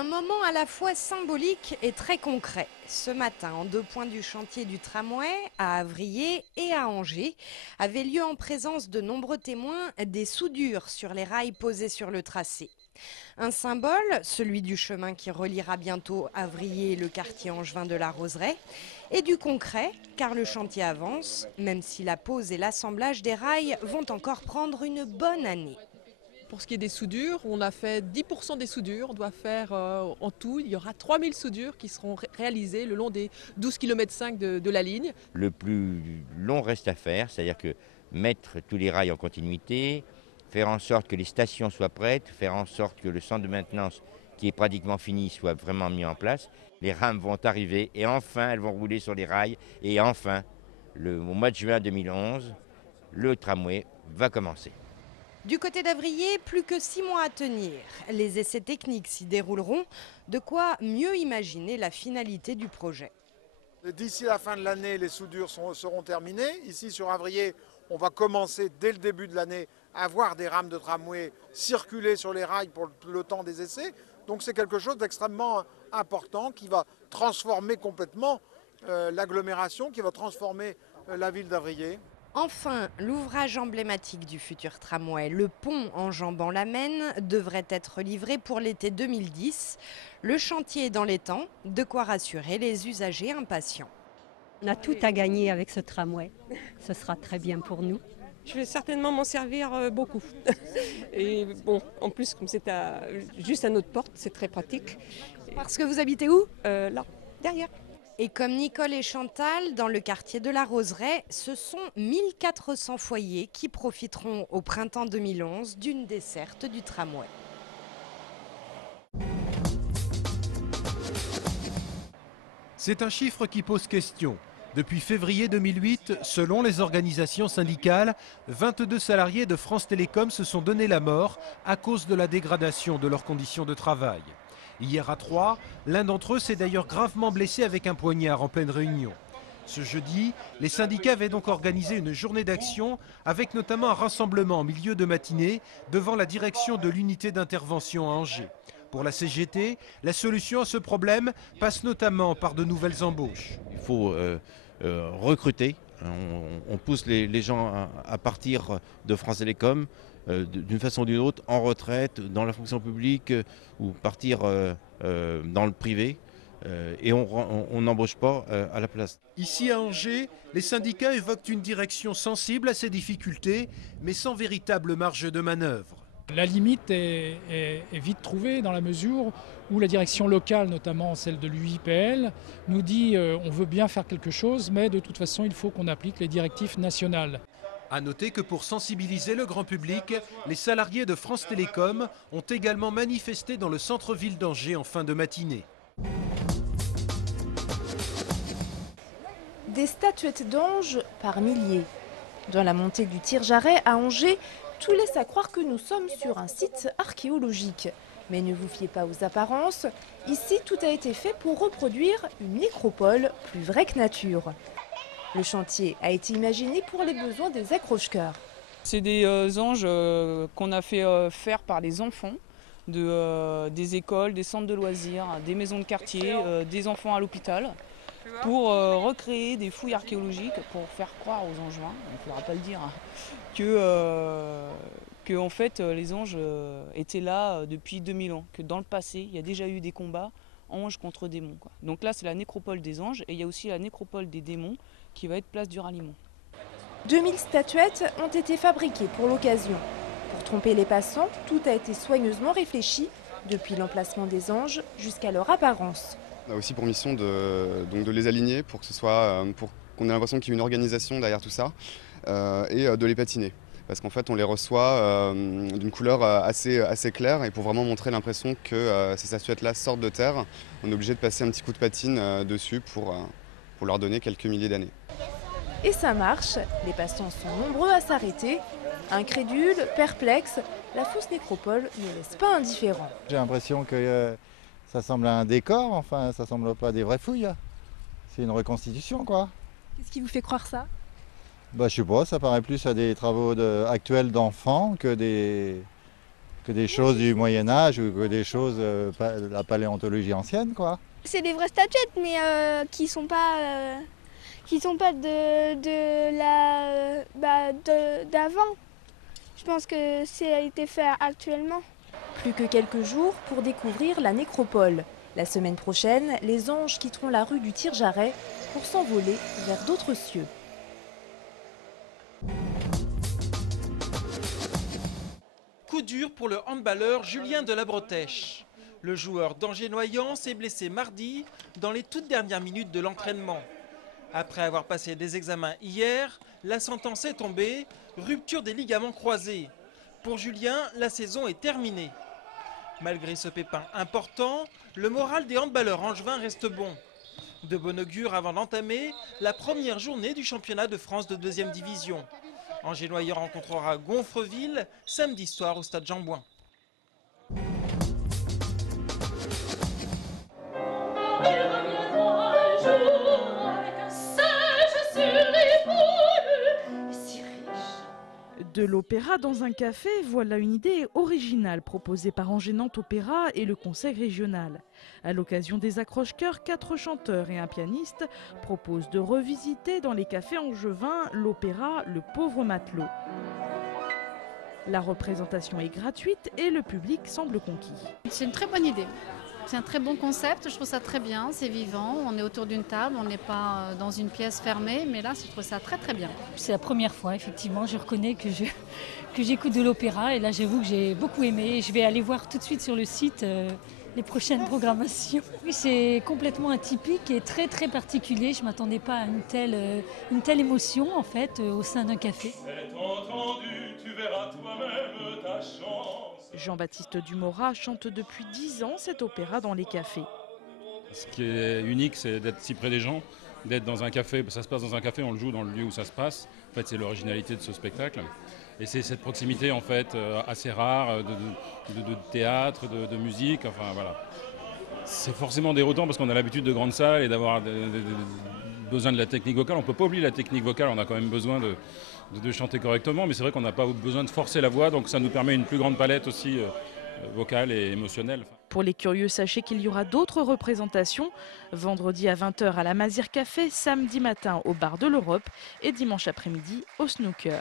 Un moment à la fois symbolique et très concret. Ce matin, en 2 points du chantier du tramway, à Avrier et à Angers, avait lieu en présence de nombreux témoins des soudures sur les rails posés sur le tracé. Un symbole, celui du chemin qui reliera bientôt Avrier et le quartier angevin de la Roseraie, et du concret, car le chantier avance, même si la pose et l'assemblage des rails vont encore prendre une bonne année. Pour ce qui est des soudures, on a fait 10% des soudures. On doit faire en tout, il y aura 3000 soudures qui seront réalisées le long des 12,5 km de la ligne. Le plus long reste à faire, c'est-à-dire que mettre tous les rails en continuité, faire en sorte que les stations soient prêtes, faire en sorte que le centre de maintenance qui est pratiquement fini soit vraiment mis en place. Les rames vont arriver et enfin elles vont rouler sur les rails et enfin, au mois de juin 2011, le tramway va commencer. Du côté d'Avrier, plus que 6 mois à tenir. Les essais techniques s'y dérouleront, de quoi mieux imaginer la finalité du projet. D'ici la fin de l'année, les soudures seront terminées. Ici sur Avrier, on va commencer dès le début de l'année à voir des rames de tramway circuler sur les rails pour le temps des essais. Donc c'est quelque chose d'extrêmement important qui va transformer complètement l'agglomération, qui va transformer la ville d'Avrier. Enfin, l'ouvrage emblématique du futur tramway, le pont enjambant la Maine, devrait être livré pour l'été 2010. Le chantier est dans les temps, de quoi rassurer les usagers impatients. On a tout à gagner avec ce tramway. Ce sera très bien pour nous. Je vais certainement m'en servir beaucoup. Et bon, en plus, comme c'est juste à notre porte, c'est très pratique. Parce que vous habitez où ? Là, derrière. Et comme Nicole et Chantal, dans le quartier de la Roseraie, ce sont 1400 foyers qui profiteront au printemps 2011 d'une desserte du tramway. C'est un chiffre qui pose question. Depuis février 2008, selon les organisations syndicales, 22 salariés de France Télécom se sont donné la mort à cause de la dégradation de leurs conditions de travail. Hier à Troyes, l'un d'entre eux s'est d'ailleurs gravement blessé avec un poignard en pleine réunion. Ce jeudi, les syndicats avaient donc organisé une journée d'action avec notamment un rassemblement en milieu de matinée devant la direction de l'unité d'intervention à Angers. Pour la CGT, la solution à ce problème passe notamment par de nouvelles embauches. Il faut recruter. On pousse les gens à partir de France Télécom d'une façon ou d'une autre, en retraite, dans la fonction publique ou partir dans le privé. Et on n'embauche pas à la place. Ici à Angers, les syndicats évoquent une direction sensible à ces difficultés, mais sans véritable marge de manœuvre. La limite est vite trouvée dans la mesure où la direction locale, notamment celle de l'UIPL, nous dit on veut bien faire quelque chose, mais de toute façon il faut qu'on applique les directives nationales. A noter que pour sensibiliser le grand public, les salariés de France Télécom ont également manifesté dans le centre-ville d'Angers en fin de matinée. Des statuettes d'anges par milliers. Dans la montée du Tir-Jarret à Angers, tout laisse à croire que nous sommes sur un site archéologique. Mais ne vous fiez pas aux apparences, ici tout a été fait pour reproduire une nécropole plus vraie que nature. Le chantier a été imaginé pour les besoins des accroche-cœurs. C'est des anges qu'on a fait faire par les enfants des écoles, des centres de loisirs, des maisons de quartier, des enfants à l'hôpital, pour recréer des fouilles archéologiques, pour faire croire aux Angevins, il ne faudra pas le dire, que en fait, les anges étaient là depuis 2000 ans, que dans le passé, il y a déjà eu des combats anges contre démons, quoi. Donc là, c'est la nécropole des anges et il y a aussi la nécropole des démons qui va être place du ralliement. 2000 statuettes ont été fabriquées pour l'occasion. Pour tromper les passants, tout a été soigneusement réfléchi, depuis l'emplacement des anges jusqu'à leur apparence. On a aussi pour mission de les aligner pour qu'on ait l'impression qu'il y a une organisation derrière tout ça et de les patiner. Parce qu'en fait on les reçoit d'une couleur assez claire et pour vraiment montrer l'impression que ces statuettes-là sortent de terre, on est obligé de passer un petit coup de patine dessus pour leur donner quelques milliers d'années. Et ça marche, les passants sont nombreux à s'arrêter. Incrédules, perplexes, la fausse nécropole ne laisse pas indifférent. J'ai l'impression que ça semble un décor, enfin ça semble pas des vraies fouilles. C'est une reconstitution quoi. Qu'est-ce qui vous fait croire ça ? Je sais pas, ça paraît plus à des travaux actuels d'enfants que que des choses du Moyen-Âge ou que des choses de la paléontologie ancienne, quoi. C'est des vraies statuettes, mais qui sont pas d'avant. Je pense que ça a été fait actuellement. Plus que quelques jours pour découvrir la nécropole. La semaine prochaine, les anges quitteront la rue du Tire-Jarret pour s'envoler vers d'autres cieux. Coup dur pour le handballeur Julien Delabretèche. Le joueur d'Angers-Noyant s'est blessé mardi dans les toutes dernières minutes de l'entraînement. Après avoir passé des examens hier, la sentence est tombée, rupture des ligaments croisés. Pour Julien, la saison est terminée. Malgré ce pépin important, le moral des handballeurs angevins reste bon. De bon augure avant d'entamer la première journée du championnat de France de 2e division. Angers-Noyant rencontrera Gonfreville samedi soir au stade Jean-Bouin. De l'opéra dans un café, voilà une idée originale proposée par Angers-Nantes Opéra et le Conseil régional. À l'occasion des accroche-cœurs, 4 chanteurs et un pianiste proposent de revisiter dans les cafés angevins l'opéra Le Pauvre Matelot. La représentation est gratuite et le public semble conquis. C'est une très bonne idée. C'est un très bon concept, je trouve ça très bien, c'est vivant, on est autour d'une table, on n'est pas dans une pièce fermée, mais là je trouve ça très très bien. C'est la première fois, effectivement, je reconnais que j'écoute de l'opéra et là j'avoue que j'ai beaucoup aimé. Je vais aller voir tout de suite sur le site les prochaines programmations. Oui, c'est complètement atypique et très très particulier, je ne m'attendais pas à une telle émotion en fait au sein d'un café. Tu verras toi-même ta chance. Jean-Baptiste Dumora chante depuis 10 ans cet opéra dans les cafés. Ce qui est unique, c'est d'être si près des gens, d'être dans un café. Ça se passe dans un café, on le joue dans le lieu où ça se passe. En fait, c'est l'originalité de ce spectacle. Et c'est cette proximité en fait assez rare de théâtre, de musique. Enfin voilà. C'est forcément déroutant parce qu'on a l'habitude de grandes salles et d'avoir besoin de la technique vocale. On ne peut pas oublier la technique vocale, on a quand même besoin de chanter correctement, mais c'est vrai qu'on n'a pas besoin de forcer la voix, donc ça nous permet une plus grande palette aussi vocale et émotionnelle. Pour les curieux, sachez qu'il y aura d'autres représentations, vendredi à 20h à la Mazir Café, samedi matin au Bar de l'Europe et dimanche après-midi au Snooker.